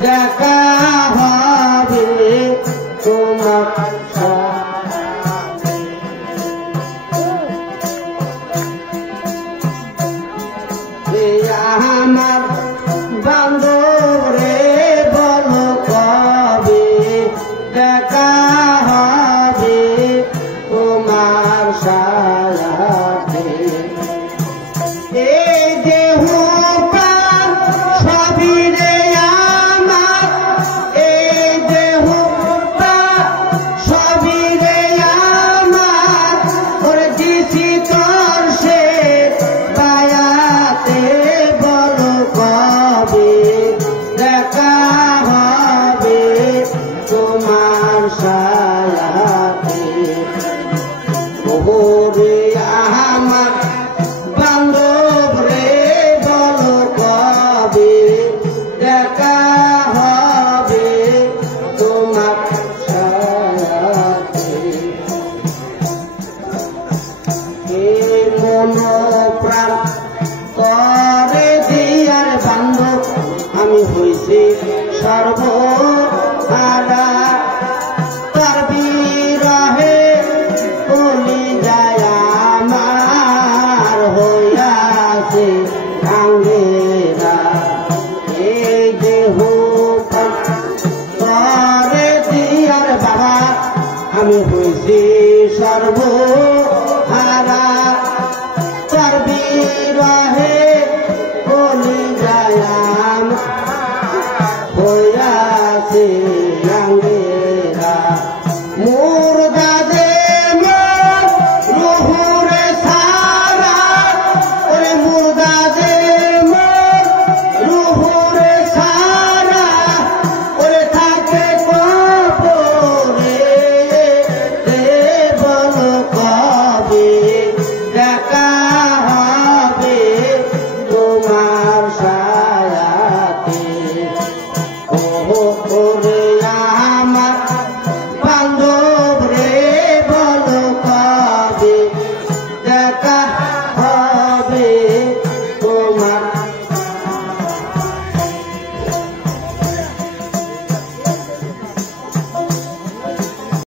দেখা হবে তোমার আমার বান্ধবরে বলো কবে দেখা হবে তোমার সাথে এই দেহ প্রাণ সবই রে আমার এই দেহ প্রাণ সবই রে আমার ওরে দিছি তোর সে বায়াতে বলো কবে দেখা হবে তোমার সাথে ওরে আমার বান্ধব রে বলো কবে দেখা হবে তোমার সাথে এই মন প্রাণ করে দিয়ার বান্ধব আমি হইছি সর্বহারা তার বিরহে বলি যায় আমার হইয়াছে আঙ্গেরা এই দেহ করে দিয়ার বাবা আমি হইছি সর্বহারা তার বিরহে বলি যায় আমার হইয়াছে